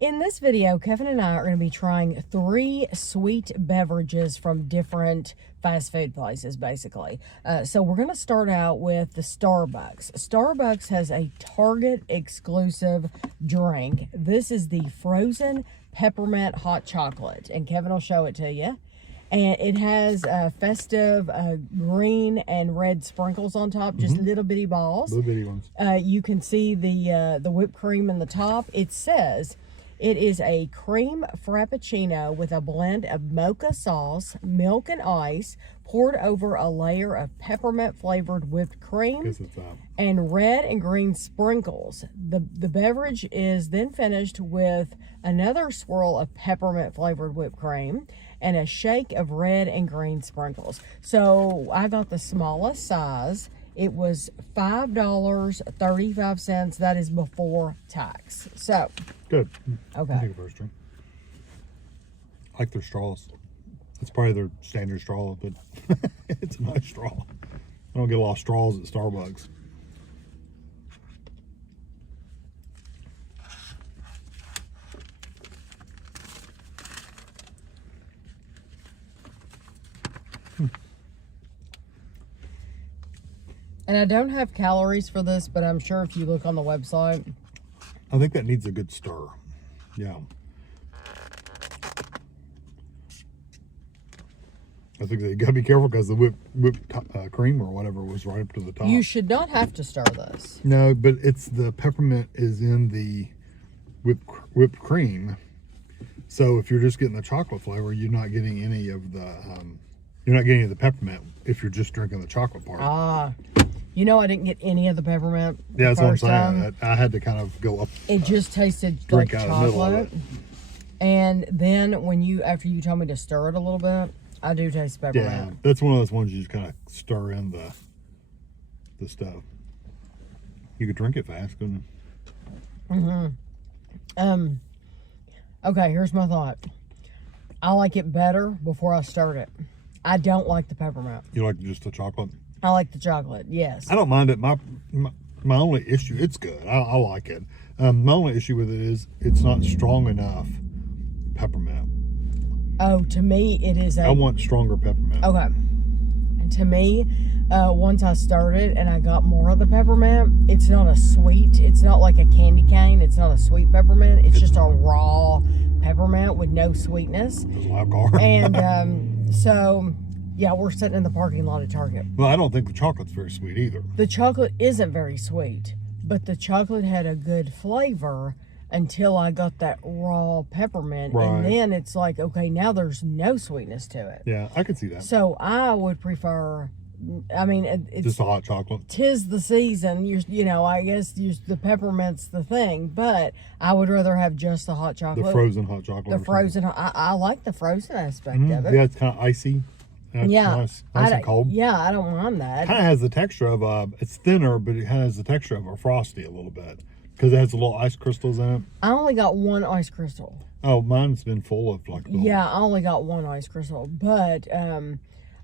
In this video, Kevin and I are going to be trying 3 sweet beverages from different fast food places, basically. So we're going to start out with the Starbucks. Starbucks has a Target exclusive drink. This is the Frozen Peppermint Hot Chocolate, and Kevin will show it to you. And it has festive green and red sprinkles on top, just little bitty balls. Little bitty ones. You can see the whipped cream in the top. It says it is a cream Frappuccino with a blend of mocha sauce, milk, and ice poured over a layer of peppermint-flavored whipped cream and red and green sprinkles. The beverage is then finished with another swirl of peppermint-flavored whipped cream and a shake of red and green sprinkles. So I got the smallest size. It was $5.35. That is before tax. So good. Okay. I'll take a first drink. I like their straws. It's probably their standard straw, but it's a nice straw. I don't get a lot of straws at Starbucks. And I don't have calories for this, but I'm sure if you look on the website. I think that needs a good stir. Yeah. I think that you gotta be careful because the whipped cream or whatever was right up to the top. You should not have to stir this. No, but it's the peppermint is in the whipped cream. So if you're just getting the chocolate flavor, you're not getting any of the peppermint if you're just drinking the chocolate part. Ah. You know, I didn't get any of the peppermint. Yeah, that's what I'm saying. I had to kind of go up. It just tasted like chocolate. And then after you told me to stir it a little bit, I do taste peppermint. Yeah, that's one of those ones you just kind of stir in the stuff. You could drink it fast, couldn't you? Okay, here's my thought. I like it better before I stirred it. I don't like the peppermint. You like just the chocolate? I like the chocolate, yes. I don't mind it. My only issue, it's good. I like it. My only issue with it is it's not strong enough peppermint. Oh, to me, it is I want stronger peppermint. Okay. And to me, once I started and I got more of the peppermint, it's not a sweet, it's not like a candy cane. It's not a sweet peppermint. It's just a raw peppermint with no sweetness. It's a loud car. And so... yeah, we're sitting in the parking lot at Target. Well, I don't think the chocolate's very sweet either. The chocolate isn't very sweet, but the chocolate had a good flavor until I got that raw peppermint. Right. And then it's like, okay, now there's no sweetness to it. Yeah, I could see that. So I would prefer, I mean, it's just a hot chocolate. 'Tis the season. You know, I guess the peppermint's the thing, but I would rather have just the hot chocolate. The frozen hot chocolate. The frozen, I like the frozen aspect of it. Yeah, it's kind of icy. Yeah, nice and cold. Yeah, I don't mind that. Kind of has the texture of it's thinner, but it has the texture of a Frosty a little bit because it has the little ice crystals in it. I only got one ice crystal. Oh, mine's been full of like. Yeah, I only got one ice crystal, but I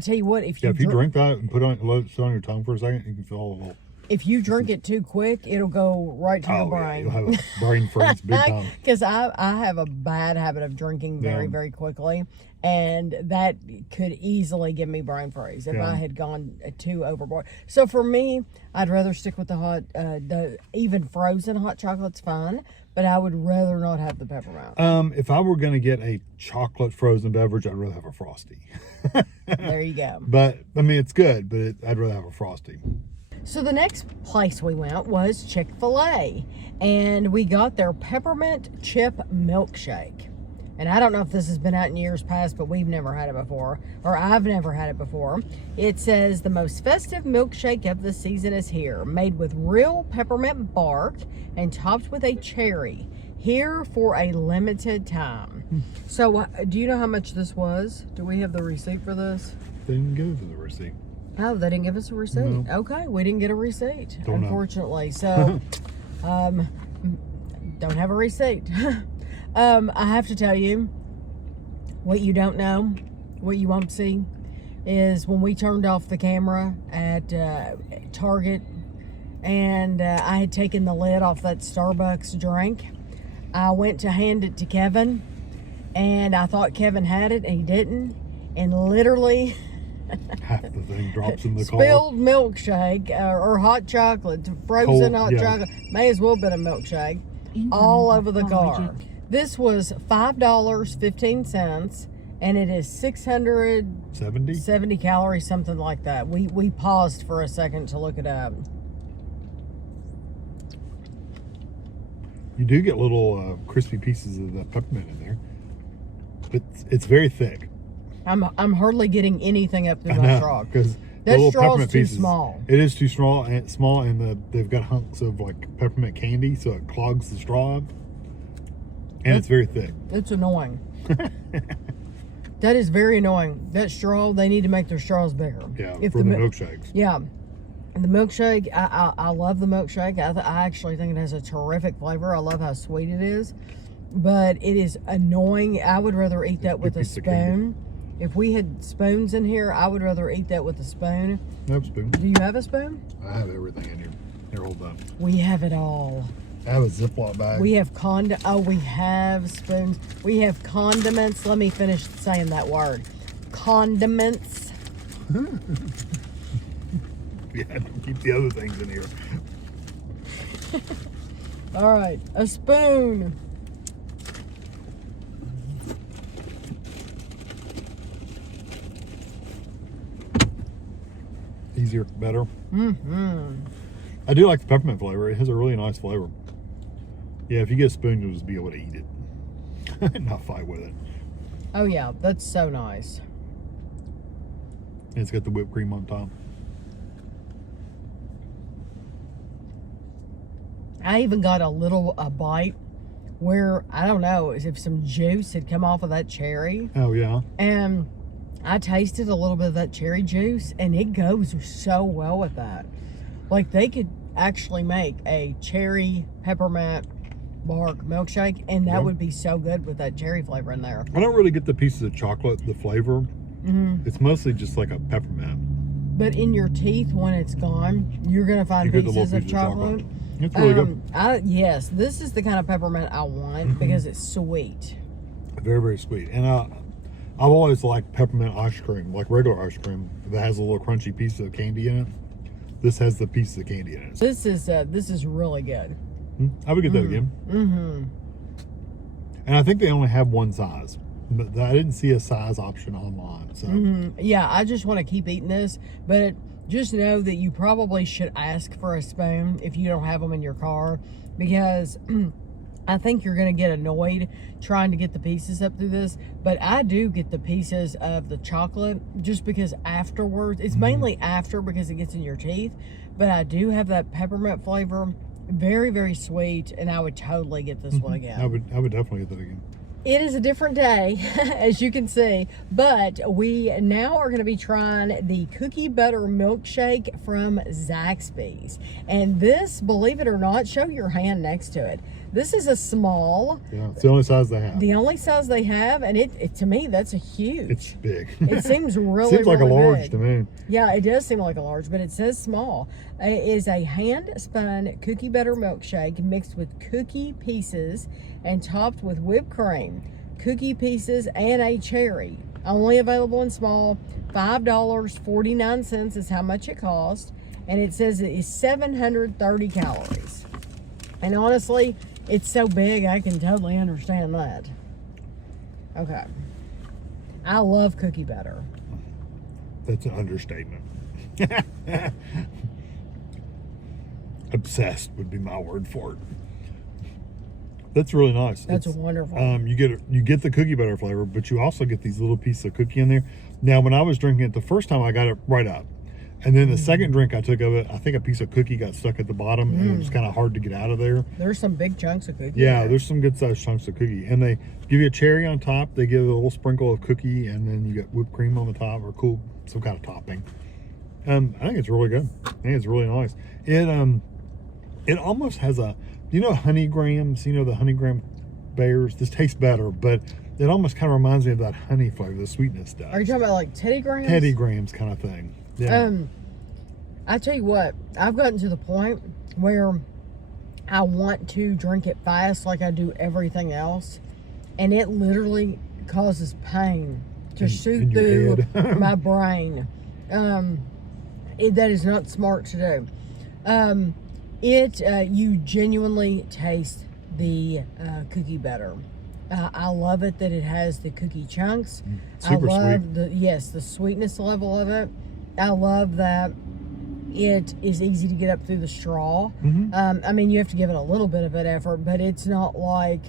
tell you what, if you drink that and let it sit on your tongue for a second, you can feel a little. If you drink it too quick, it'll go right to your brain. Yeah, you'll have a brain freeze big time. Because I have a bad habit of drinking very, very quickly, and that could easily give me brain freeze if I had gone too overboard. So for me, I'd rather stick with the even frozen hot chocolate's fine, but I would rather not have the peppermint. If I were going to get a chocolate frozen beverage, I'd rather have a Frosty. There you go. But, I mean, it's good, but I'd rather have a Frosty. So the next place we went was Chick-fil-A, and we got their Peppermint Chip Milkshake. And I don't know if this has been out in years past, but we've never had it before, or I've never had it before. It says, the most festive milkshake of the season is here, made with real peppermint bark and topped with a cherry, here for a limited time. So do you know how much this was? Do we have the receipt for this? They didn't give us the receipt. Oh, they didn't give us a receipt. No. Okay, we didn't get a receipt, unfortunately. So, don't have a receipt. I have to tell you, what you don't know, what you won't see, is when we turned off the camera at Target, and I had taken the lid off that Starbucks drink, I went to hand it to Kevin, and I thought Kevin had it, and he didn't. And literally half the thing drops in the car. Spilled milkshake or hot chocolate, frozen hot yeah. chocolate. May as well have been a milkshake. All over the car. This was $5.15, and it is 670 calories, something like that. We paused for a second to look it up. You do get little crispy pieces of the peppermint in there, but it's very thick. I'm hardly getting anything up through my straw. Because that straw's too small. It is too small, and they've got hunks of like peppermint candy, so it clogs the straw up. And it's very thick. It's annoying. That is very annoying. That straw, they need to make their straws bigger. Yeah, for the milkshakes. Yeah. And the milkshake, I love the milkshake. I actually think it has a terrific flavor. I love how sweet it is. But it is annoying. I would rather eat that with a spoon. If we had spoons in here, I would rather eat that with a spoon. No spoon. Do you have a spoon? I have everything in here. Here, hold on. We have it all. I have a Ziploc bag. We have we have spoons. We have condiments. Let me finish saying that word. Condiments. Yeah, don't keep the other things in here. All right, a spoon. Easier, better. Mm-hmm. I do like the peppermint flavor. It has a really nice flavor. Yeah, if you get a spoon, you'll just be able to eat it. Not fight with it. Oh yeah, that's so nice. And it's got the whipped cream on top. I even got a bite where, I don't know, as if some juice had come off of that cherry. Oh, yeah. And I tasted a little bit of that cherry juice, and it goes so well with that. Like, they could actually make a cherry peppermint bark milkshake, and that would be so good with that cherry flavor in there. I don't really get the pieces of chocolate, the flavor. It's mostly just like a peppermint. But in your teeth, when it's gone, you're going to find pieces of chocolate. It's really good. Yes, this is the kind of peppermint I want because it's sweet. Very, very sweet. And I've always liked peppermint ice cream, like regular ice cream that has a little crunchy piece of candy in it. This has the piece of candy in it. This is really good. I would get that again. And I think they only have one size, but I didn't see a size option online. So yeah, I just want to keep eating this, but just know that you probably should ask for a spoon if you don't have them in your car, because I think you're going to get annoyed trying to get the pieces up through this. But I do get the pieces of the chocolate just because afterwards, it's mainly after because it gets in your teeth, but I do have that peppermint flavor. Very, very sweet, and I would totally get this one again. I would definitely get that again. It is a different day, as you can see, but we now are going to be trying the cookie butter milkshake from Zaxby's. And this, believe it or not, show your hand next to it. This is a small. Yeah, it's the only size they have. The only size they have, and it to me, that's a huge. It's big. It seems really, seems like really a large big to me. Yeah, it does seem like a large, but it says small. It is a hand-spun cookie butter milkshake mixed with cookie pieces and topped with whipped cream, cookie pieces, and a cherry. Only available in small. $5.49 is how much it costs, and it says it is 730 calories. And honestly, it's so big, I can totally understand that. Okay. I love cookie butter. That's an understatement. Obsessed would be my word for it. That's really nice. That's wonderful. You get the cookie butter flavor, but you also get these little pieces of cookie in there. Now, when I was drinking it the first time, I got it right up. And then the second drink I took of it, I think a piece of cookie got stuck at the bottom, and it was kind of hard to get out of there. There's some big chunks of cookie. Yeah, there. there's some good sized chunks of cookie. And they give you a cherry on top. They give a little sprinkle of cookie, and then you get whipped cream on the top, or some kind of topping. I think it's really good. I think it's really nice. It almost has a, honey grams, the honey graham bears. This tastes better, but it almost kind of reminds me of that honey flavor, the sweetness does. Are you talking about like Teddy Grahams? Teddy Grahams kind of thing. Yeah. I tell you what, I've gotten to the point where I want to drink it fast like I do everything else. And it literally causes pain to shoot through my brain. That is not smart to do. You genuinely taste the cookie batter. I love it that it has the cookie chunks. Super I love sweet. the sweetness level of it. I love that it is easy to get up through the straw. I mean, you have to give it a little bit of an effort, but it's not like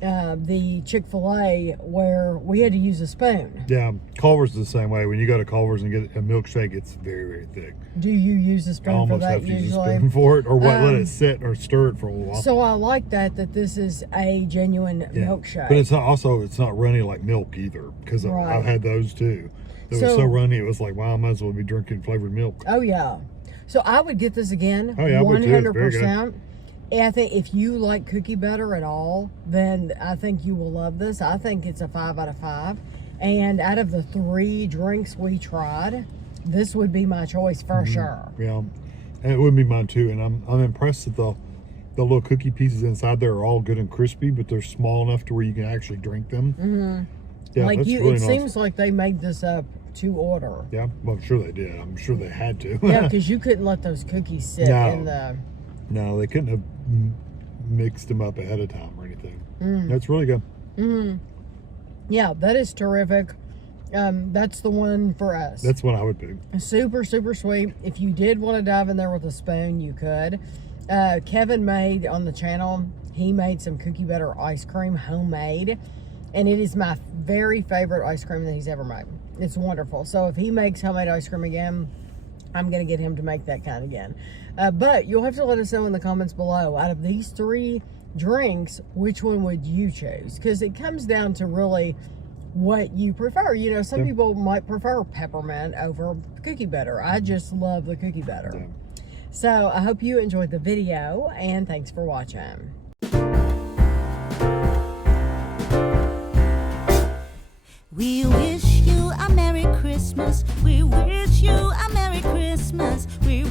the Chick-fil-A where we had to use a spoon. Yeah, Culver's is the same way. When you go to Culver's and get a milkshake, it's very, very thick. Do you use a spoon for that have to usually? use a spoon for it, or let it sit or stir it for a while. So I like that this is a genuine milkshake. But it's not runny like milk either, because I've had those too. It was so runny, it was like, wow, I might as well be drinking flavored milk. Oh yeah. So I would get this again. Oh yeah, I would too. It's very good. 100%. I think if you like cookie batter at all, then I think you will love this. I think it's a 5 out of 5. And out of the 3 drinks we tried, this would be my choice for sure. Yeah, and it would be mine too. And I'm impressed that the little cookie pieces inside there are all good and crispy, but they're small enough to where you can actually drink them. Yeah, like that's it really nice. seems like they made this up to order. Yeah, well, I'm sure they did. I'm sure they had to. Yeah, because you couldn't let those cookies sit in the... No, they couldn't have mixed them up ahead of time or anything. That's really good. Yeah, that is terrific. That's the one for us. That's what I would pick. Super, super sweet. If you did want to dive in there with a spoon, you could. Kevin made on the channel, he made some cookie butter ice cream homemade. And it is my very favorite ice cream that he's ever made. It's wonderful. So if he makes homemade ice cream again, I'm going to get him to make that kind again. But you'll have to let us know in the comments below, out of these 3 drinks, which one would you choose? Because it comes down to really what you prefer. You know, some people might prefer peppermint over cookie butter. I just love the cookie butter. So I hope you enjoyed the video, and thanks for watching. We wish you a Merry Christmas. We wish you a Merry Christmas. We